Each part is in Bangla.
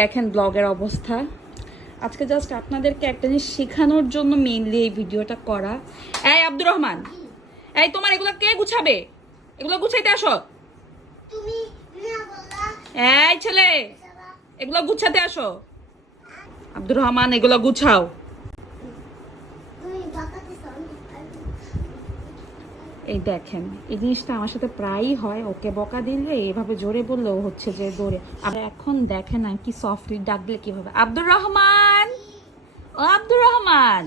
দেখেন ব্লগের অবস্থা। আজকে জাস্ট আপনাদেরকে একটা জিনিস শেখানোর জন্য মেইনলি এই ভিডিওটা করা। এই আব্দুর রহমান, এই তোমার এগুলো কে গুছাবে? এগুলো গুছাইতে আসো। এই ছেলে, এগুলো গুছাতে আসো। আব্দুর রহমান, এগুলো গুছাও। এই দেখেন, এই জিনিসটা আমার সাথে প্রায়ই হয়। ওকে বকা দিলে এভাবে জোরে বললেও হচ্ছে যে দৌড়ে। আর এখন দেখেন না কি সফটলি ডাকলে কিভাবে। আব্দুর রহমান, ও আব্দুর রহমান,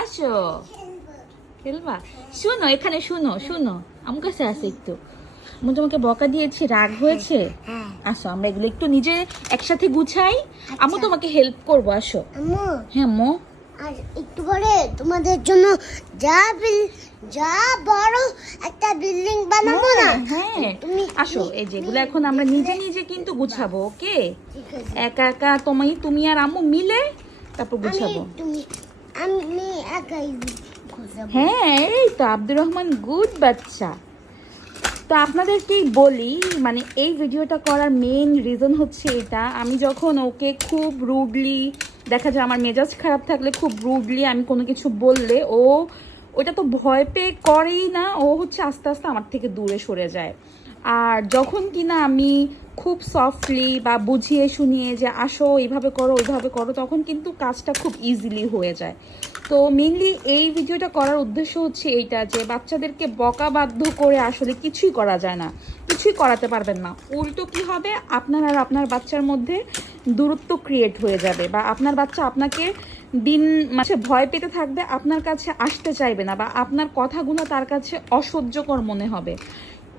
আসো খেলবা। শুনো, এখানে শুনো শুনো, আমার কাছে আসো একটু। আমি তোমাকে বকা দিয়েছি, রাগ হয়েছে? আসো আমরা এগুলো একটু নিজে একসাথে গুছাই। আমি তোমাকে হেল্প করবো, আসো। হ্যাঁ মো, আর একটু পরে তোমাদের জন্য যা বড় একটা বিল্ডিং বানাবো না। হ্যাঁ তুমি আসো। এই যেগুলো এখন আমরা নিজে নিজে কিন্তু গুছাবো, ওকে? একা একা তুমি আর আম্মু মিলে তারপর গুছাবো। আমি একাই গুছাবো। হ্যাঁ, এই তো আব্দুর রহমান গুড বাচ্চা। তো আপনাদেরকেই বলি, মানে এই ভিডিওটা করার মেইন রিজন হচ্ছে এটা। আমি যখন ওকে খুব রুডলি, দেখা যায় আমার মেজাজ খারাপ থাকলে খুব রুডলি আমি কোনো কিছু বললে ওটা তো ভয় পেয়ে করেই না, ও হচ্ছে আস্তে আস্তে আমার থেকে দূরে সরে যায়। আর যখন কিনা আমি খুব সফটলি বা বুঝিয়ে শুনিয়ে যে আসো এইভাবে করো ওইভাবে করো, তখন কিন্তু কাজটা খুব ইজিলি হয়ে যায়। তো মেনলি এই ভিডিওটা করার উদ্দেশ্য হচ্ছে এইটা, যে বাচ্চাদেরকে বকা বাধ্য করে আসলে কিছুই করা যায় না, কিছুই করাতে পারবেন না। উল্টো কি হবে, আপনার আর আপনার বাচ্চার মধ্যে দূরত্ব ক্রিয়েট হয়ে যাবে, বা আপনার বাচ্চা আপনাকে দিন মাসে ভয় পেতে থাকবে, আপনার কাছে আসতে চাইবে না, বা আপনার কথাগুলো তার কাছে অসহ্যকর মনে হবে।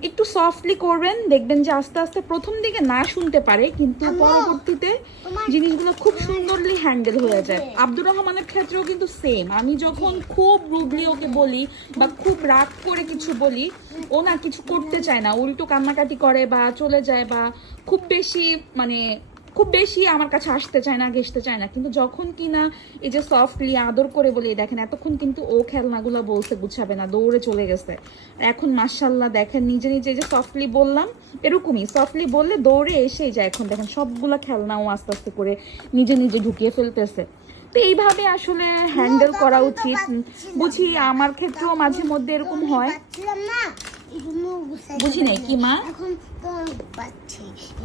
একটু সফটলি করবেন, দেখবেন যে আস্তে আস্তে প্রথম দিকে না শুনতে পারে, কিন্তু পরবর্তীতে জিনিসগুলো খুব সুন্দরলি হ্যান্ডেল হয়ে যায়। আব্দুর রহমানের ক্ষেত্রেও কিন্তু সেম। আমি যখন খুব রুডলি ওকে বলি বা খুব রাগ করে কিছু বলি, ও না কিছু করতে চায় না, উল্টো কান্নাকাটি করে বা চলে যায়, বা খুব বেশি আমার কাছে আসতে চায় না, ঘেসতে চায় না। কিন্তু যখন কিনা এই যে সফটলি আদর করে বলি, দেখেন এতক্ষণ কিন্তু ও খেলনাগুলো বলছে গুছাবে না, দৌড়ে চলে গেছে। এখন মাশাআল্লাহ দেখেন নিজে নিজে যে সফটলি বললাম, এরকমই সফটলি বললে দৌড়ে এসে যায়। এখন দেখেন সবগুলা খেলনা ও আস্তে আস্তে করে নিজে নিজে ঢুকিয়ে ফেলতেছে। তো এইভাবে আসলে হ্যান্ডেল করা উচিত। বুঝি আমার ক্ষেত্রেও মাঝে মধ্যে এরকম হয়। বুঝি নাই কি মা?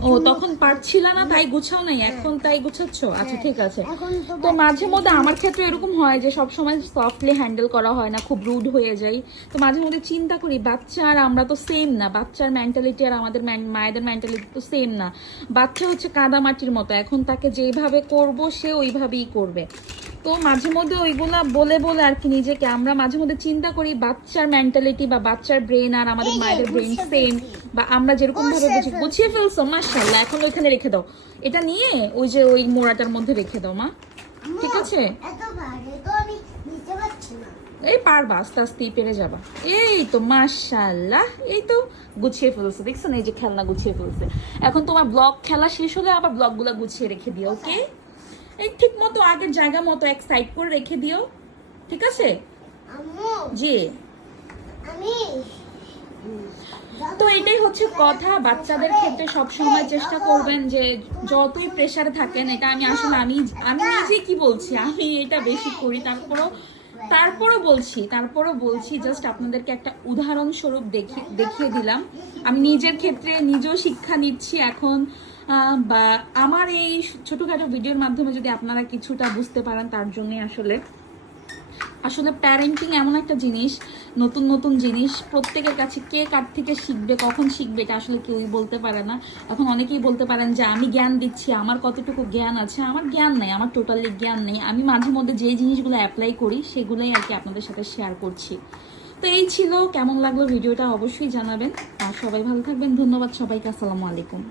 ও তখন পারছিল না তাই গুছাও নাই, এখন তাই গুছাচ্ছ? আচ্ছা ঠিক আছে। তো মাঝে মধ্যে আমার ক্ষেত্রে এরকম হয় যে সবসময় সফটলি হ্যান্ডেল করা হয় না, খুব রুড হয়ে যাই। তো মাঝে মধ্যে চিন্তা করি, বাচ্চা আর আমরা তো সেম না, বাচ্চার মেন্টালিটি আর আমাদের মায়েদের মেন্টালিটি তো সেম না। বাচ্চা হচ্ছে কাদামাটির মতো, এখন তাকে যেইভাবে করব সে ওইভাবেই করবে। তো মাঝে মধ্যে ওইগুলা বলে বলে আর কি নিজেকে আমরা মাঝে মধ্যে চিন্তা করি বাচ্চার মেন্টালিটি বা বাচ্চার ব্রেন আর আমাদের মায়েদের ব্রেন সেম, বা আমরা যেরকম ভাবে গুছিয়ে ফেলছো মাশাআল্লাহ। এখন ওইখানে রেখে দাও, এটা নিয়ে ওই যে ওই মোড়াটার মধ্যে রেখে দাও মা, ঠিক আছে? এই পারবা, আস্তে আস্তেই পেরে যাবা। এই তো মাশাআল্লাহ, এই তো গুছিয়ে ফেলছে, দেখছো না? এই যে খেলনা গুছিয়ে ফেলছে। এখন তোমার ব্লগ খেলা শেষ হলে আবার ব্লগগুলো গুছিয়ে রেখে দিও, ওকে? এই ঠিক মতো আগের জায়গা মতো এক সাইড করে রেখে দিও, ঠিক আছে? জি। তো এটাই হচ্ছে কথা। বাচ্চাদের ক্ষেত্রে সবসময় চেষ্টা করবেন যে যতই প্রেসারে থাকেন, এটা আমি আসলে আমি নিজে কি বলছি, আমি এটা বেশি করি, তারপরও বলছি জাস্ট আপনাদেরকে একটা উদাহরণস্বরূপ দেখিয়ে দিলাম। আমি নিজের ক্ষেত্রে নিজেও শিক্ষা নিচ্ছি এখন। বা আমার এই ছোটখাটো ভিডিওর মাধ্যমে যদি আপনারা কিছুটা বুঝতে পারেন, তার জন্যই আসলে প্যারেন্টিং এমন একটা জিনিস, নতুন নতুন জিনিস প্রত্যেকের কাছে। কে কার থেকে শিখবে, কখন শিখবে, এটা আসলে কেউই বলতে পারে না। এখন অনেকেই বলতে পারেন যে আমি জ্ঞান দিচ্ছি, আমার কতটুকু জ্ঞান আছে। আমার জ্ঞান নেই, আমার টোটালি জ্ঞান নেই। আমি মাঝে মধ্যে যে জিনিসগুলো অ্যাপ্লাই করি সেগুলোই আর কি আপনাদের সাথে শেয়ার করছি। তো এই ছিল, কেমন লাগলো ভিডিওটা অবশ্যই জানাবেন। আর সবাই ভালো থাকবেন। ধন্যবাদ সবাইকে, আসসালামু আলাইকুম।